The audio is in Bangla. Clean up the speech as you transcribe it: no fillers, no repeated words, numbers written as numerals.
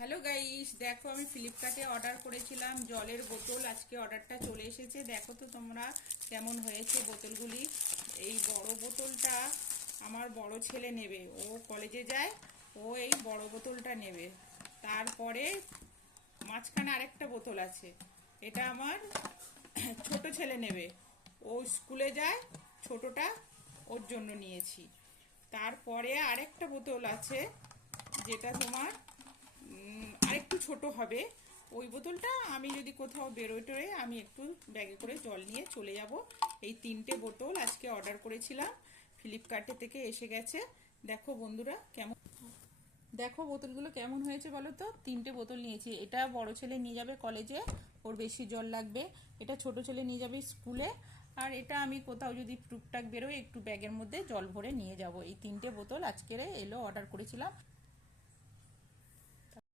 হ্যালো গাইস, দেখো আমি ফ্লিপকার্টে অর্ডার করেছিলাম জলের বোতল। আজকে অর্ডারটা চলে এসেছে। দেখো তো তোমরা কেমন হয়েছে বোতলগুলি। এই বড় বোতলটা আমার বড় ছেলে নেবে, ও কলেজে যায়, ও এই বড় বোতলটা নেবে। তারপরে মাঝখানে আরেকটা বোতল আছে, এটা আমার ছোট ছেলে নেবে, ও স্কুলে যায়, ছোটটা ওর জন্য নিয়েছি। তারপরে আরেকটা বোতল আছে, যেটা তোমার আরেকটু ছোট হবে। ওই বোতলটা আমি যদি কোথাও বেরোয় টোরে আমি একটু ব্যাগে করে জল নিয়ে চলে যাব। এই তিনটে বোতল আজকে অর্ডার করেছিলাম, ফ্লিপকার্টে থেকে এসে গেছে। দেখো বন্ধুরা কেমন, দেখো বোতলগুলো কেমন হয়েছে বলো তো। তিনটে বোতল নিয়েছি। এটা বড় ছেলে নিয়ে যাবে কলেজে, ওর বেশি জল লাগবে। এটা ছোট ছেলে নিয়ে যাবে স্কুলে। আর এটা আমি কোথাও যদি টুকটাক বেরোই একটু ব্যাগের মধ্যে জল ভরে নিয়ে যাব। এই তিনটে বোতল আজকের এলো, অর্ডার করেছিলাম।